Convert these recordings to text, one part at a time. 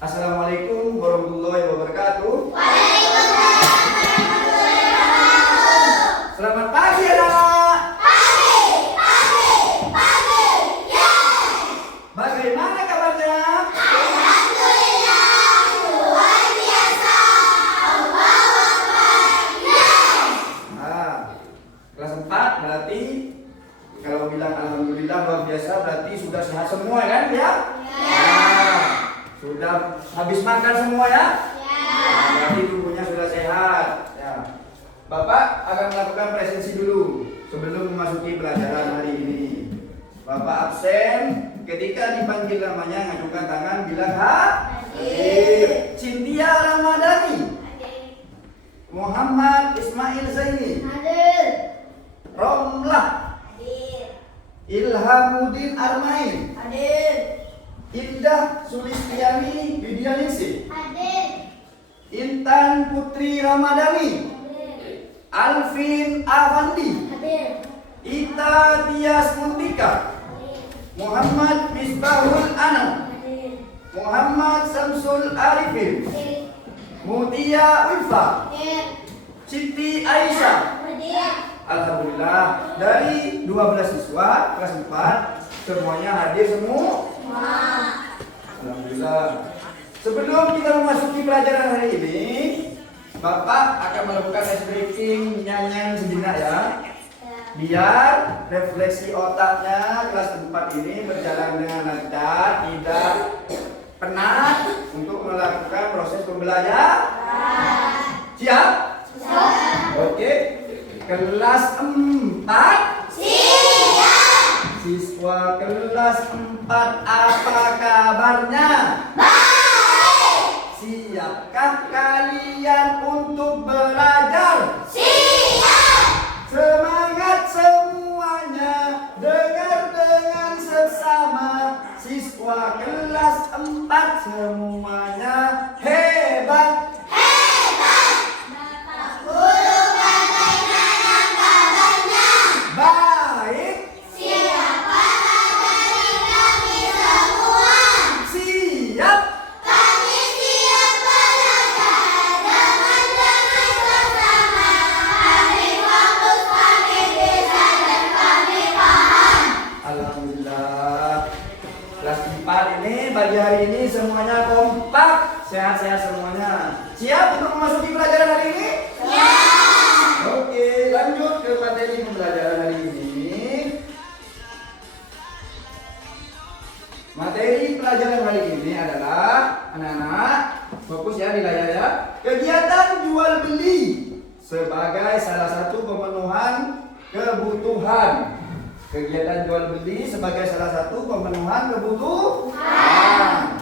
Assalamualaikum warahmatullahi wabarakatuh. Waalaikumsalam warahmatullahi wabarakatuh. Selamat pagi anak. Pagi, ya. Bagaimana kabarnya? Alhamdulillah, luar biasa. Allahu Akbar, ya. Nah, kelas 4 berarti kalau bilang alhamdulillah luar biasa berarti sudah sehat semua kan ya? Nah, sudah habis makan semua ya? Nah, berarti tubuhnya sudah sehat ya. Bapak akan melakukan presensi dulu sebelum memasuki pelajaran hari ini. Bapak absen ketika dipanggil namanya ngajukan tangan bilang hadir. Cynthia Ramadhani, Muhammad Ismail Zaini, Hadir. Romlah Hadir. Ilhamuddin Armain, Hadir. Indah Sulistiani Widianingsih, Hadir. Intan Putri Ramadhani, Hadir. Alvin Avandi, Hadir. Ita Tias Muntika, Muhammad Misbahul Anam, Hadir. Muhammad Samsul Arifin, Hadir. Mutia Ulfa, Hadir. Siti Aisyah. Hadir. Alhamdulillah dari 12 siswa kelas 4 semuanya hadir semua. Alhamdulillah. Sebelum kita memasuki pelajaran hari ini, Bapak akan melakukan ice breaking nyanyian sejenak ya. Biar refleksi otaknya kelas 4 ini berjalan dengan lancar, tidak penat untuk melakukan proses pembelajaran. Siap? Oke. Kelas 4. Siap. Siswa kelas 4 apa kabarnya? Baik. Siapkah kalian untuk belajar? Siap. Semangat semuanya, dengar dengan seksama. Siswa kelas 4 semuanya hebat. Hebat. Bapak Guru bagaimana kabarnya? Baik. Siapakah dari kami semua? Siap. Kami siap belajar dengan bersama. Kami fokus, kami bisa dan kami paham. Alhamdulillah. Kelas 4 ini pagi hari ini semuanya kompak, sehat-sehat semuanya. Siap untuk memasuki pelajaran hari ini? Ya. Oke, lanjut ke materi pembelajaran hari ini. Materi pelajaran hari ini adalah anak-anak fokus ya di layar ya. Kegiatan jual beli sebagai salah satu pemenuhan kebutuhan. Kegiatan jual beli sebagai salah satu pemenuhan kebutuhan.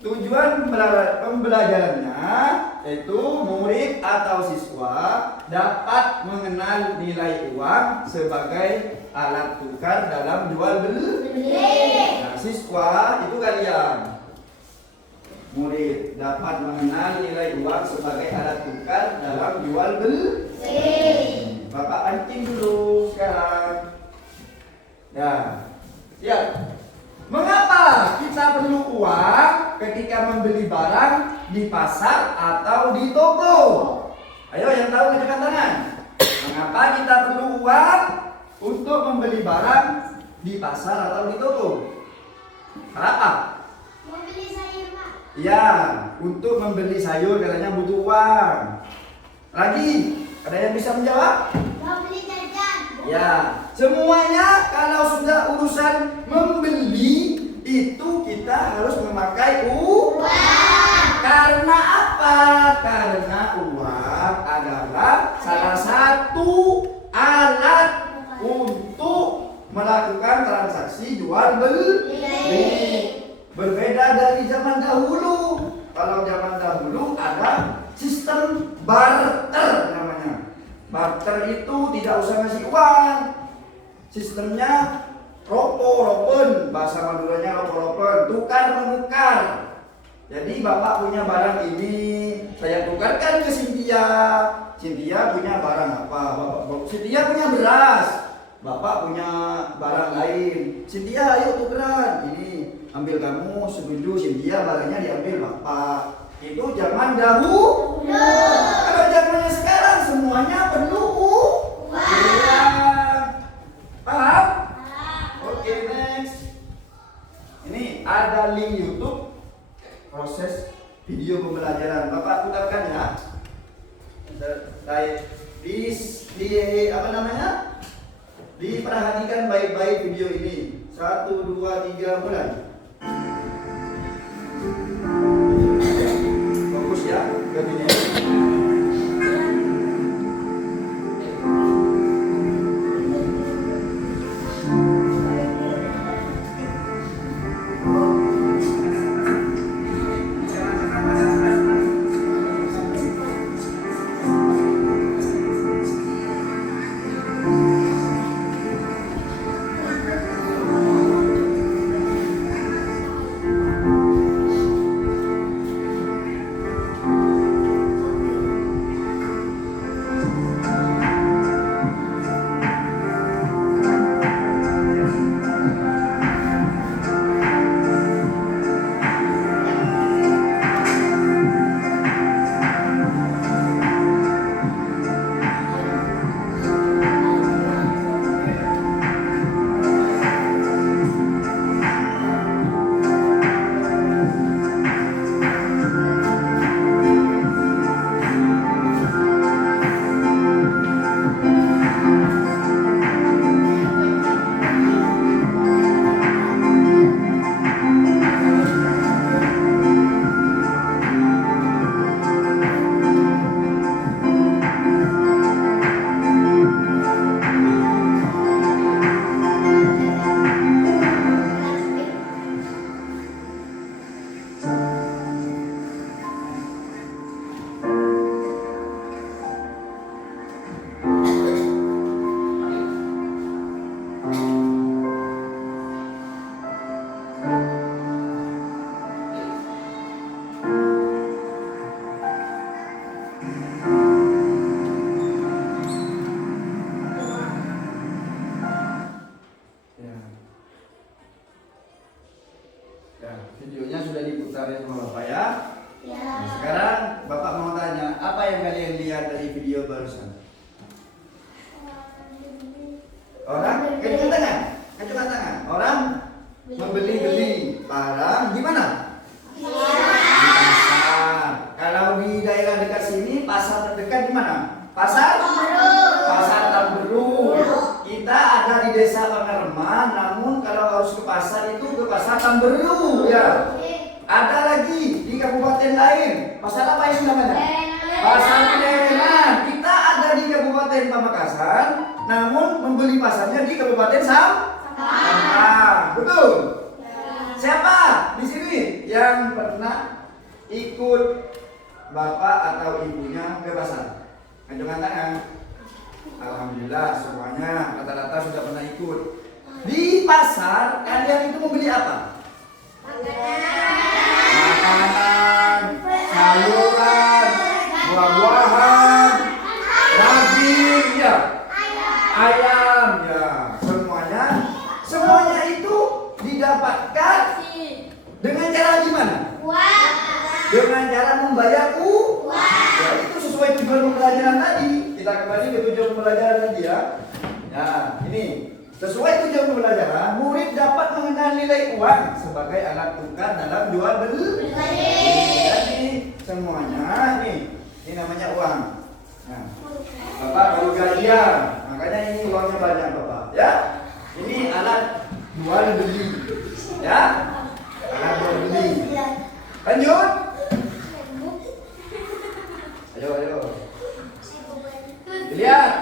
Tujuan pembelajarannya yaitu murid atau siswa dapat mengenal nilai uang sebagai alat tukar dalam jual beli. Nah, siswa itu kalian. Murid dapat mengenal nilai uang sebagai alat tukar dalam jual beli. Bapak pancing dulu sekarang. Ya, siap. Mengapa kita perlu uang ketika membeli barang di pasar atau di toko? Ayo yang tahu angkat tangan. Mengapa kita perlu uang untuk membeli barang di pasar atau di toko? Kenapa? Mau beli sayur, Pak? Ya, untuk membeli sayur katanya butuh uang. Lagi, ada yang bisa menjawab? Mau beli jajan? Ya, semuanya kalau sudah urusan membeli itu kita harus memakai uang. Karena apa? Karena uang adalah salah satu alat untuk melakukan transaksi jual beli. Berbeda dari zaman dahulu. Kalau zaman dahulu ada sistem barter namanya. Barter itu tidak usah ngasih uang. Sistemnya ropo-ropen, bahasa Maduranya ropo-ropen, tukar menukar. Jadi Bapak punya barang ini, saya tukarkan ke Cynthia. Cynthia punya barang apa? Cynthia punya beras. Bapak punya barang lain. Cynthia ayo tukeran ini. ambil kamu setuju dia barangnya diambil bapak. Itu zaman dahulu. Kalau zamannya sekarang semuanya perlu uang. Paham? Oke, next. Ini ada link YouTube proses video pembelajaran. Bapak putarkan ya. Di apa namanya? Diperhatikan baik-baik video ini. 1, 2, 3 mulai. Fokus ya ke video. Videonya sudah diputar ya sama Bapak ya. Nah, sekarang Bapak mau tanya, apa yang kalian lihat dari video barusan? Orang kencang tangan. Orang membeli barang di mana? Di pasar. Kalau di daerah dekat sini, pasar terdekat di mana? Pasar Tamberu. Kita ada di Desa Pangareman, namun kalau harus ke pasar itu ke Pasar Tamberu ya. Ada lagi di kabupaten lain. Pasar apa yang namanya? Pasar Penengan. Kita ada di Kabupaten Pamekasan, namun membeli pasarnya di Kabupaten Sampang. Betul? Siapa di sini yang pernah ikut bapak atau ibunya ke pasar? Angkat tangan. Alhamdulillah semuanya rata-rata sudah pernah ikut. Di pasar kalian itu membeli apa? Makanan, sayuran, buah-buahan, daging, ya, ayam, ya, semuanya itu didapatkan dengan cara gimana? Dengan cara membayar uang. Ya, itu sesuai tujuan pembelajaran tadi. Kita kembali ke tujuan pembelajaran tadi ya. Nah, ini sesuai tujuan pembelajaran, murid dapat mengenal nilai uang sebagai alat tukar dalam jual beli. Jadi semuanya ini namanya uang. Nah, Bapak baru gajian, makanya ini uangnya banyak Bapak. Ya, ini alat jual beli. Ya, alat jual beli. Lanjut. Ayo. Lihat.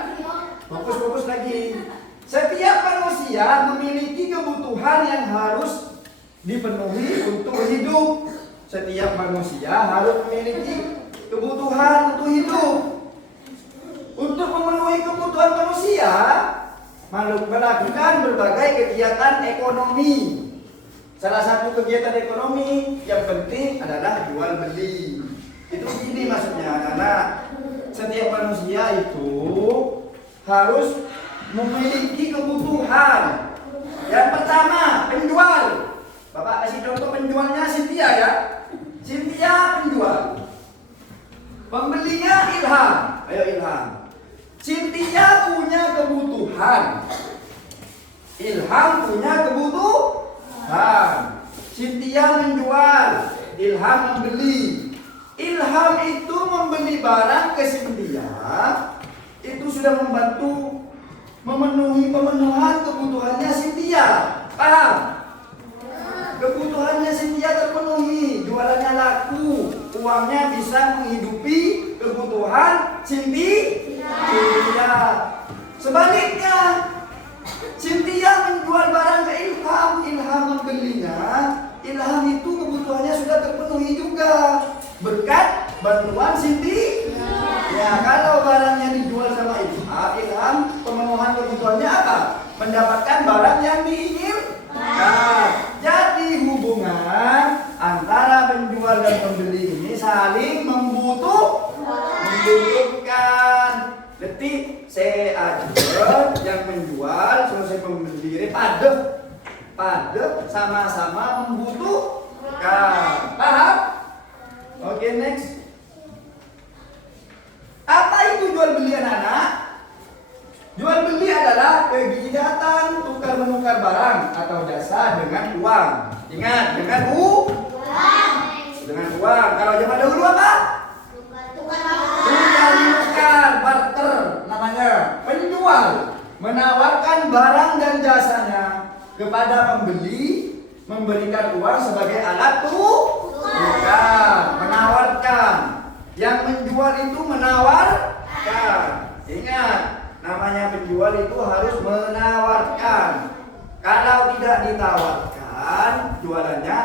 Fokus lagi. Setiap manusia memiliki kebutuhan yang harus dipenuhi untuk hidup. Setiap manusia harus memiliki kebutuhan untuk hidup. Untuk memenuhi kebutuhan manusia, melakukan berbagai kegiatan ekonomi. Salah satu kegiatan ekonomi yang penting adalah jual beli. Itu ini maksudnya anak-anak. Setiap manusia itu harus memiliki kebutuhan. Yang pertama, penjual. Bapak kasih contoh penjualnya Cynthia ya. Cynthia penjual. Pembelinya Ilham. Ayo Ilham. Cynthia punya kebutuhan. Ilham punya kebutuhan. Cynthia menjual. Ilham membeli. Ilham itu membeli barang ke Cynthia. Itu sudah membantu pemenuhan kebutuhannya Cynthia. Paham? Kebutuhannya Cynthia terpenuhi, jualannya laku, uangnya bisa menghidupi kebutuhan Cynthia. Sebaliknya, Cynthia menjual barang ke Ilham, Ilham membelinya, Ilham itu kebutuhannya sudah terpenuhi juga berkat bantuan Cynthia. Ya, kalau barangnya dijual sama Ilham, pemenuhan kebutuhannya apa? Mendapatkan barang yang diinginkan. Jadi hubungan antara penjual dan pembeli ini saling membutuhkan. Detik C aja yang menjual selesai pembeli pada sama-sama membutuhkan. Paham? Oke, next. Apa itu jual beli anak-anak? Jual beli adalah kegiatan tukar menukar barang atau jasa dengan uang. Ingat, dengan uang. Kalau zaman dahulu apa? Tukar menukar, barter namanya. Penjual menawarkan barang dan jasanya kepada pembeli, memberikan uang sebagai alat tukar. Menawarkan. Yang menjual itu menawarkan. Ingat, namanya penjual itu harus menawarkan. Kalau tidak ditawarkan, jualannya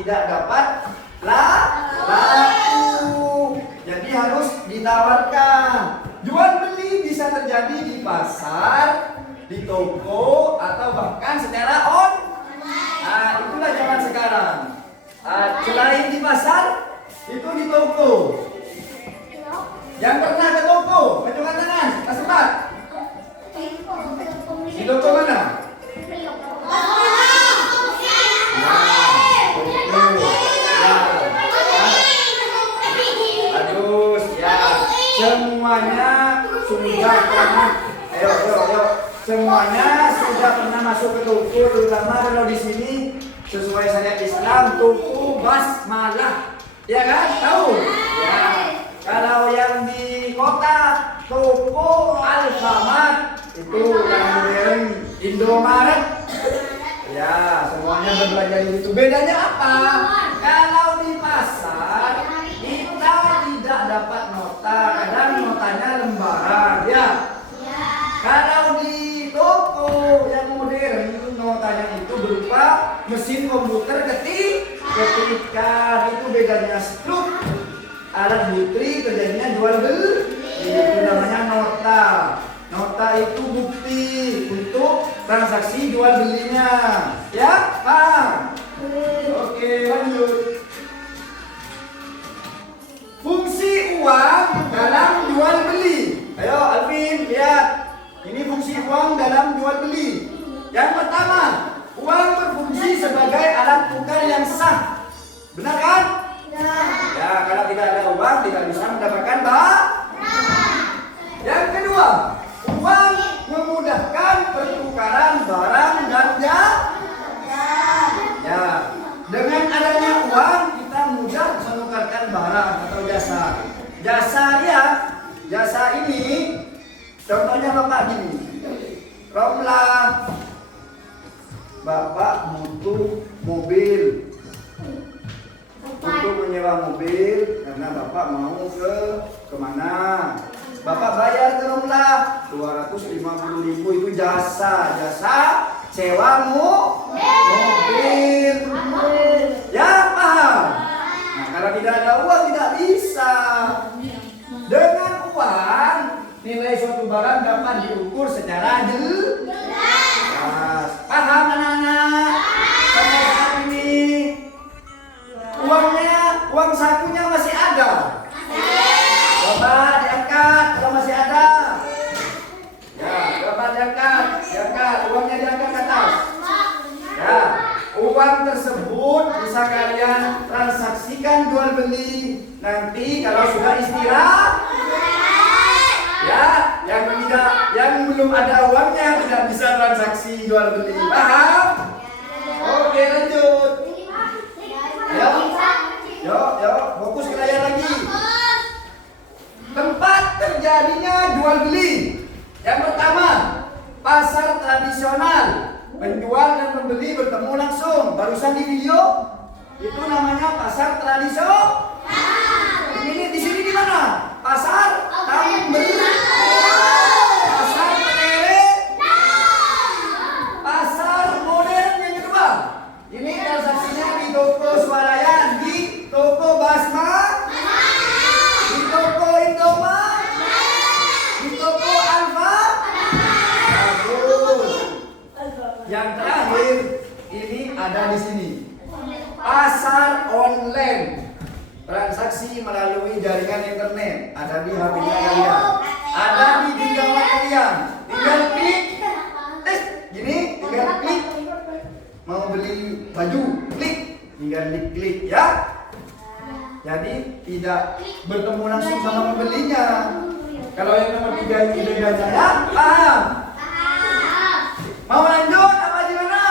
tidak dapat laku. Jadi harus ditawarkan. Jual beli bisa terjadi di pasar, di toko, atau bahkan secara online. Nah, itulah zaman sekarang. Selain di pasar, itu di toko. Yang pernah ke toko, menunjukkan tangan, kasih cepat. Di toko mana? Aduh, ya. Semuanya sudah pernah. Ayo. Semuanya sudah pernah masuk ke toko, terutama kalau di sini sesuai syariat Islam, toko basmalah. Ya kan? Tahu? Ya. Kalau yang di kota, toko Alfamart, itu yang modern Indomaret. Ya, semuanya berbelanja di situ. Bedanya apa? Kalau di pasar kita tidak dapat nota, kadang notanya lembaran, ya. Kalau di toko yang modern, notanya itu berupa mesin komputer ketikan. Itu bedanya. Struk alat bukti terjadinya jual beli. Itu namanya nota. Nota itu bukti untuk transaksi jual belinya. Ya, paham? Oke, lanjut. Fungsi uang dalam jual beli. Ayo, Alvin, lihat. Ini fungsi uang dalam jual beli. Yang pertama, uang berfungsi sebagai alat tukar yang sah. Benar kan? Ya, kalau tidak ada uang tidak bisa mendapatkan barang. Yang kedua, uang memudahkan pertukaran barang dan jasa. Ya, dengan adanya uang kita mudah menukarkan barang atau jasa. Jasa ini contohnya Bapak gini. Romla, Bapak butuh mobil. Untuk menyewa mobil karena Bapak mau kemana. Bapak bayar ke Romla 250.000, itu jasa sewa mobil. Ya, paham? Nah, kalau tidak ada uang tidak bisa. Dengan uang nilai suatu barang dapat diukur secara jelas. Paham anak-anak? Sampai saat ini uang sakunya masih ada. Coba diangkat kalau masih ada. Ya, coba diangkat, uangnya diangkat ke atas. Ya, uang tersebut saksikan jual beli. Nanti kalau sudah istirahat, ya, yang belum ada uangnya tidak bisa transaksi jual beli. Paham? Oke, lanjut. Yuk, fokus ke layar lagi. Tempat terjadinya jual beli. Yang pertama, pasar tradisional. Penjual dan pembeli bertemu langsung. Barusan di video itu namanya pasar tradisional. Ini di sini di mana? Pasar tambeli. Pasar penele. Pasar modern yang kedua. Ini transaksinya di toko swalayan, di toko Basma, di toko Indomaret, di toko Alfa. Bagus. Yang terakhir ini ada di sini. Pasar online. Transaksi melalui jaringan internet. Ada di HP-nya kalian. Ada di genggaman kalian. Tinggal klik. Gini, tinggal klik. Mau beli baju, klik. Tinggal diklik ya. Jadi tidak bertemu langsung sama pembelinya. Kalau yang nomor 3 ini bedanya ya, paham? Mau lanjut apa gimana?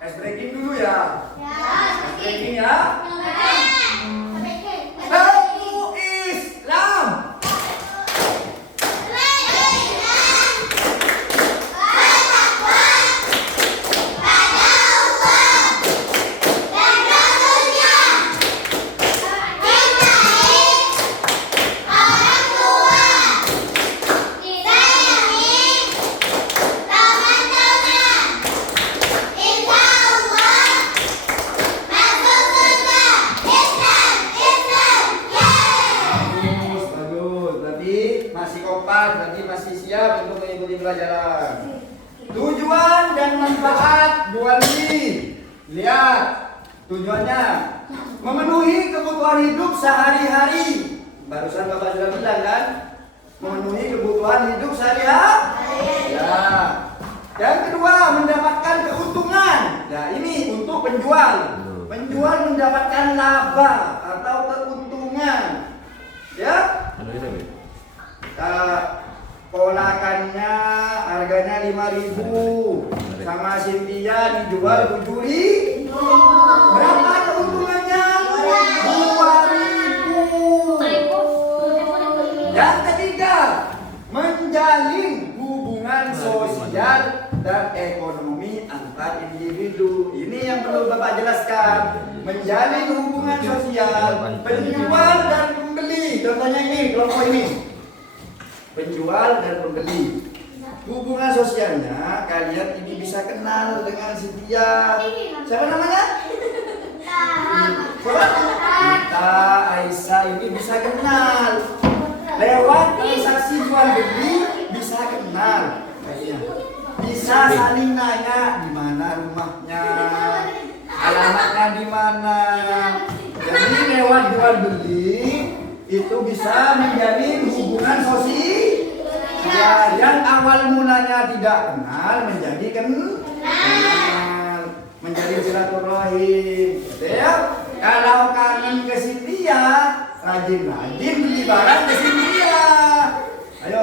Es breaking dulu ya. Es breaking ya. Ilmu Islam. Berarti masih siap untuk mengikuti pelajaran. Tujuan dan manfaat jual beli. Lihat tujuannya, memenuhi kebutuhan hidup sehari-hari. Barusan Bapak sudah bilang kan, memenuhi kebutuhan hidup sehari-hari. Ya. Yang kedua, mendapatkan keuntungan. Ya, ini untuk penjual. Penjual mendapatkan laba atau keuntungan. Ya. Ponakannya harganya 5.000, sama Cynthia dijual 7.000. Berapa keuntungannya? 2.000. Yang ketiga, menjalin hubungan sosial dan ekonomi antar individu. Ini yang perlu Bapak jelaskan. Menjalin hubungan sosial penjual dan pembeli. Contohnya ini, kelompok ini. Penjual dan pembeli. Hubungan sosialnya kalian ini bisa kenal dengan Cynthia. Siapa namanya? Kita Aisyah ini bisa kenal. Lewat transaksi jual beli bisa kenal. Bisa saling nanya di mana rumahnya, alamatnya di mana. Jadi lewat jual beli itu bisa menjalin hubungan sosial. Ya, yang awal mulanya tidak kenal menjadi kenal, menjadi silaturahim. Ya, kalau kangen ke Cynthia, rajin-rajin beli barang ke Cynthia. Ayo,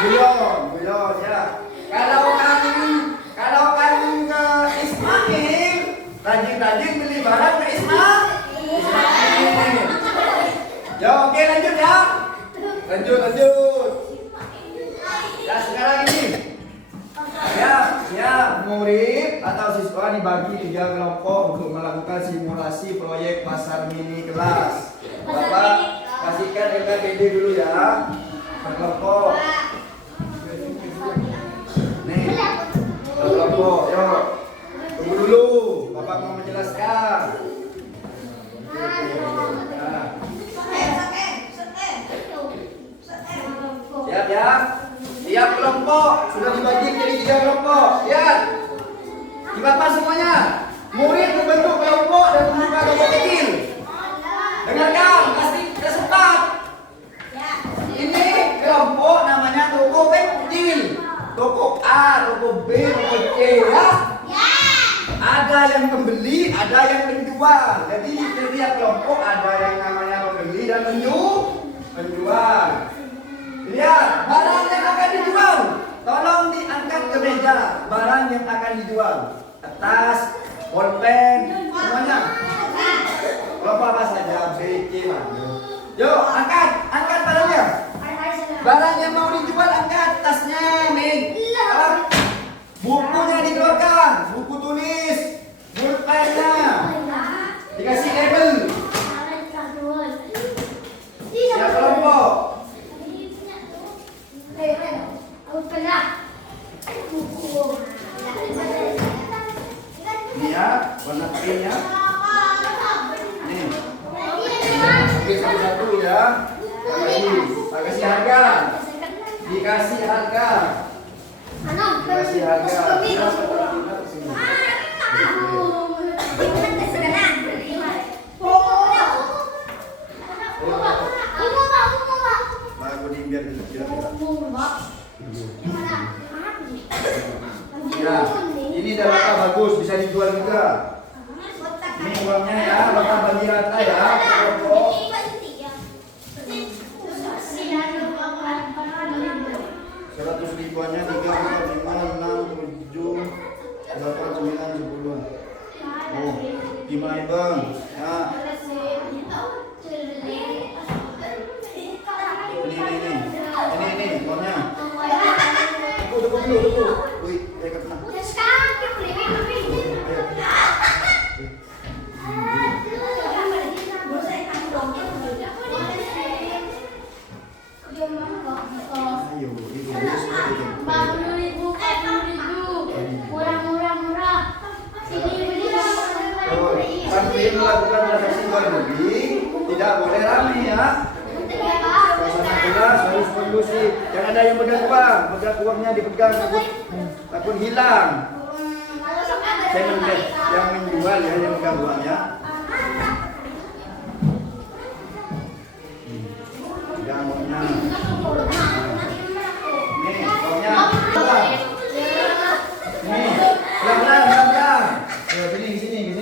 guyon ya. Kalau kangen ke Ismail, rajin-rajin beli barang ke Ismail. Ya, oke, lanjut ya. Lanjut. Ya, sekarang ini. Ya, murid atau siswa dibagi 3 kelompok untuk melakukan simulasi proyek pasar mini kelas. Bapak kasihkan LKPD dulu ya. Kelompok. Nih. Kelompok, yuk. Tunggu dulu, Bapak mau menjelaskan. Siap ya. Tiap kelompok sudah dibagi jadi 3 kelompok. Lihat. Di Bapak semuanya. Murid membentuk kelompok dan membuka kelompok kecil. Dengarkan, pasti kita sempat. Ini kelompok namanya toko kecil. Toko A, toko B, toko C ya. Ada yang yang membeli, ada yang menjual. Jadi setiap kelompok ada yang namanya pembeli dan menjual. Lihat, barang yang akan dijual. Tolong diangkat ke meja. Barang yang akan dijual. Kertas, pulpen, semuanya. Kelompok apa saja, B, C, mana. Yuk, angkat barangnya. Barang yang mau dijual, angkat tasnya, Min. Bukunya dikeluarkan, buku tulis, pulpennya. Dikasih label. Siap kelompok. Ini ya, warna pakainya. Nih. Oke, satu-satu ya. Kasih harga. Dikasih harga. Dikasih harga. Baru di biar kira-kira. Ya, ini data bagus, bisa dijual juga. Ini uangnya ya, bapak bagi rata ya. Kelompok. 100 ribuannya 3, 4, 5, 6, 7, 8, 9, 10. Oh, gimana bang? Ya. Ini, uangnya. Tunggu dulu. Wih, saya kena. Ayo, itu Sambil melakukan transaksi jual beli, tidak boleh rame ya. Suasana kelas harus kondusif. Jangan ada yang pegang uangnya dipegang takut hilang. Saya melihat yang menjual ya, yang pegang uangnya. Pegang uangnya. Nih, uangnya. Nih, pelan-pelan. Ya, sini.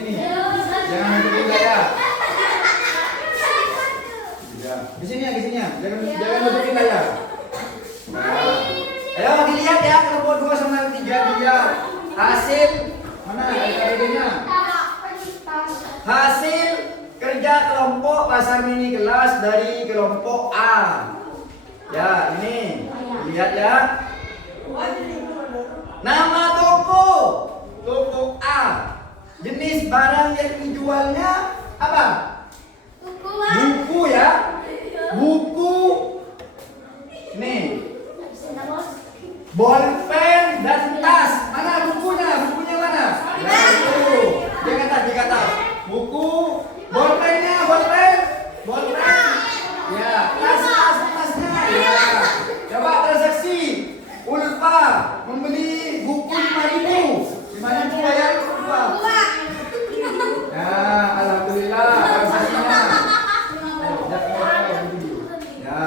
Jangan nutupin daya. Ya, di sini ya. Jangan nutupin daya. Ayo dilihat ya, kelompok 2 sama 3 dilihat. Hasil mana KBD-nya? Hasil kerja kelompok pasar mini kelas dari kelompok A. Ya, ini lihat ya. Nama toko A. Jenis barang yang dijualnya apa? Buku ya. Buku. Nih. Bolpen dan tas. Mana bukunya? Bukunya mana? Buku. Di atas. Buku. Bolpennya, bolpen. Ya, tasnya. Ya. Coba transaksi. Ulfa membeli buku 5.000. 5.000 bayar Ulfa. Ya, alhamdulillah transaksinya. Ya.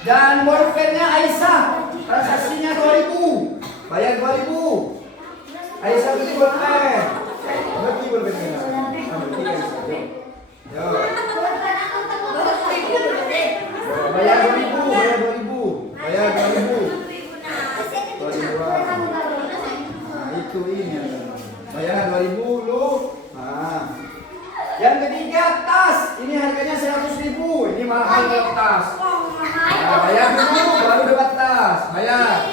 Dan bolpennya Aisyah, transaksinya 2.000. Bayar 2.000. Aisyah beli bolpen. Berarti bolpennya. Yo. Bayar 2.000. Bayar 2.000. Nah, itu ini. Bayaran 2.000 lu. Nah. Yang ketiga tas. Ini harganya 100.000. Ini mahal tas. Nah, bayar dulu baru dapat tas. Bayar.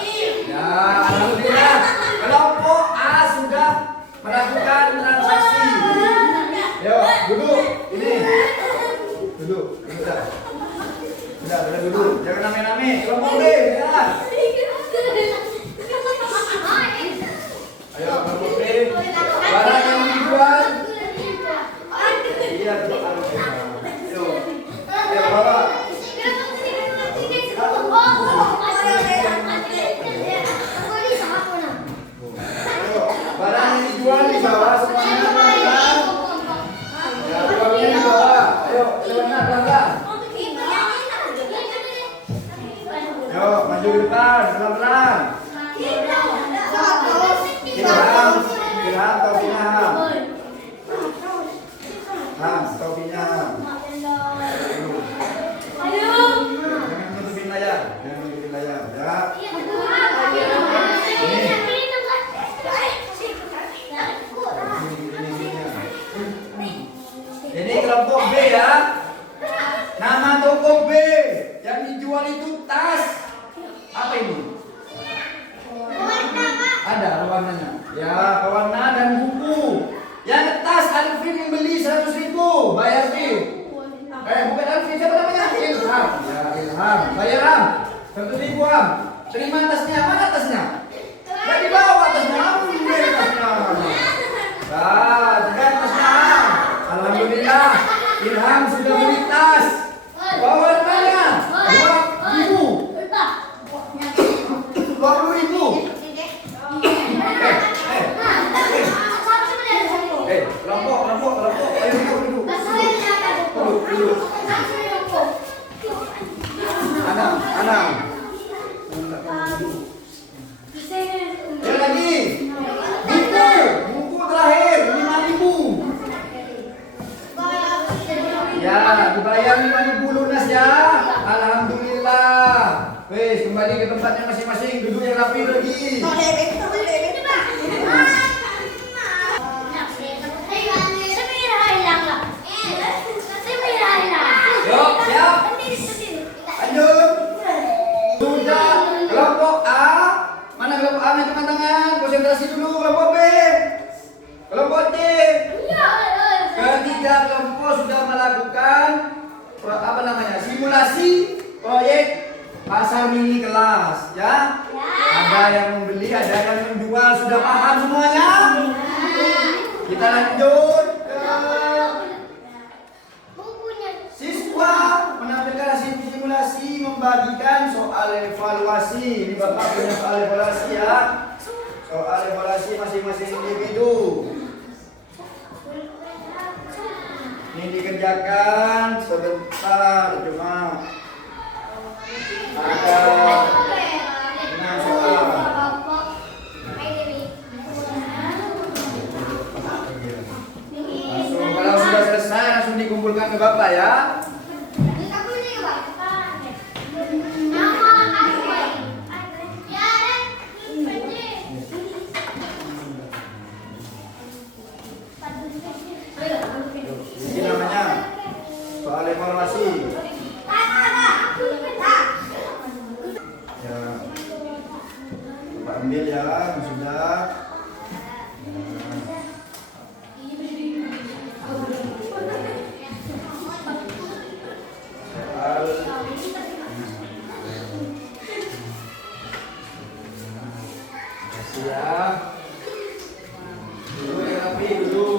Ya, alhamdulillah. Kelompok A sudah melakukan transaksi. Yo, duduk. Ini. Duduk. Udah duduk. Jangan name-name. Kelompok B, ya. Ayo, kelompok B. Barang yang dijual. Iya, Yo. Ya, bawa. Barang yang dijual di bawah semuanya pelan-pelan. Ya, uangnya di bawah. Ayo, pelan-pelan. Yo, maju ke depan. kelompok B ya. Nama toko B yang dijual itu tas. Apa ini? Warna, Pak. Ada warnanya. Ya, warna dan buku. Yang tas Alvin membeli 100.000. Bayar sih. Bukan Alvin, siapa namanya? Ilham. Ya, Ilham. Bayar Am. 100.000 Am. Terima tasnya. Mana tasnya? Ya di bawah tasnya. Ambil tasnya. Nah, tekan tasnya. Alhamdulillah. Ilham sudah beli tas. Bawa mana? 2.000. 20.000. Kelompok. Ayo duduk. Duduk. Anak. Yang lagi. Buku terakhir 5.000. Ya, dibayar 5.000 lunas ya. Alhamdulillah. Wes, kembali ke tempatnya masing-masing. Duduk yang rapi lagi. Yuk, siap. Lanjut. Sudah. Kelompok A. Mana kelompok A? Angkat tangan. Konsentrasi dulu. Kelompok B. Kelompok C. Ketiga kelompok sudah melakukan simulasi proyek pasar mini kelas, ya. Ada yang membeli, ada yang menjual. Sudah paham semuanya? Kita lanjut ke siswa menampilkan hasil simulasi membagikan soal evaluasi. Ini Bapak punya soal evaluasi ya. Soal evaluasi masing-masing individu. Ini dikerjakan sebentar cuma ada 6 soal. Langsung kalau sudah selesai langsung dikumpulkan ke Bapak ya. Ini namanya soal evaluasi. Ya, Bapak ambil ya, sudah. Siap. Dulu yang rapi dulu.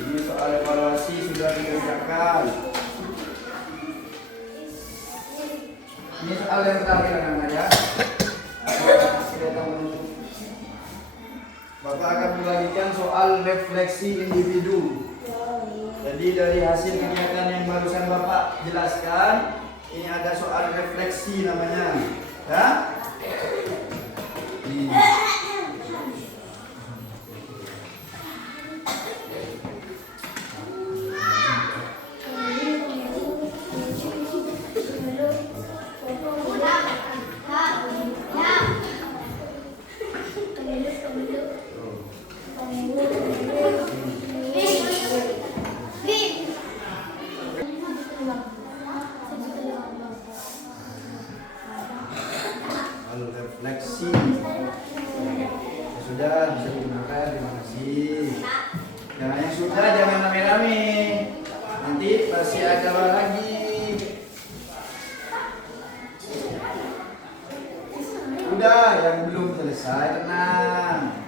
Ini soal evaluasi sudah dikerjakan. Ini soal yang terakhir anak-anak ya. Bapak akan membagikan soal refleksi individu. Jadi dari hasil kegiatan yang barusan Bapak jelaskan, ini ada soal refleksi namanya, ya. Refleksi sudah bisa digunakan, terima kasih. Yang sudah jangan rame-rame, nanti masih ada lagi. Udah, yang belum selesai tenang.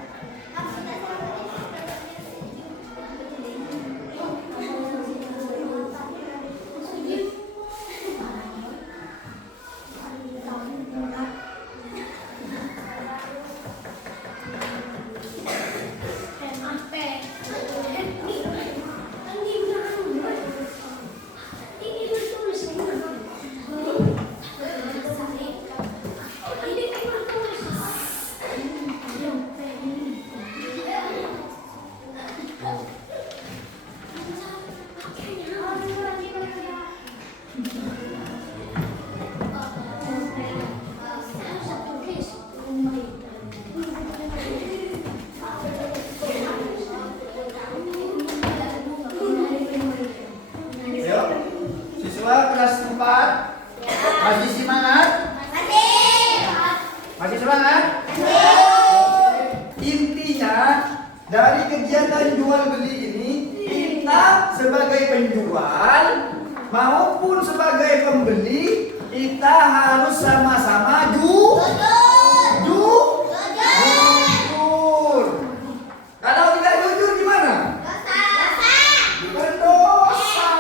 kan? Intinya dari kegiatan jual beli ini kita sebagai penjual maupun sebagai pembeli kita harus sama-sama jujur. Kalau tidak jujur gimana? Berdosa.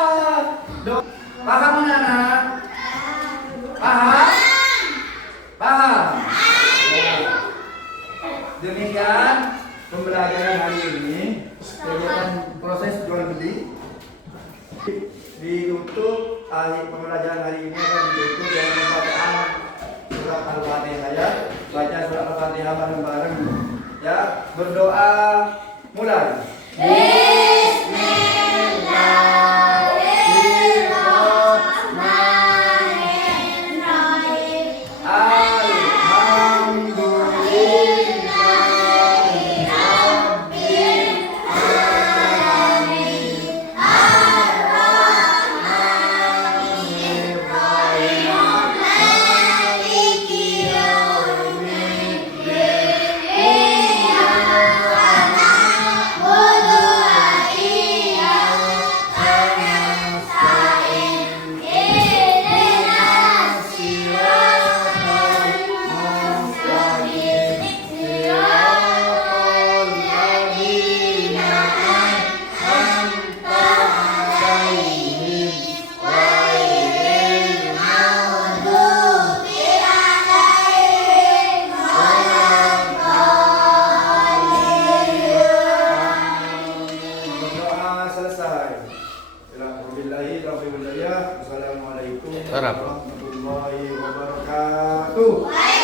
Paham anak-anak? Paham? Paham? Demikian pembelajaran hari ini, kegiatan proses jual beli di YouTube. Pembelajaran hari ini akan ditutup dengan pembacaan surat Al-Fatihah ya. Baca surat Al-Fatihah bareng-bareng ya. Berdoa mulai. Assalamualaikum warahmatullahi wabarakatuh.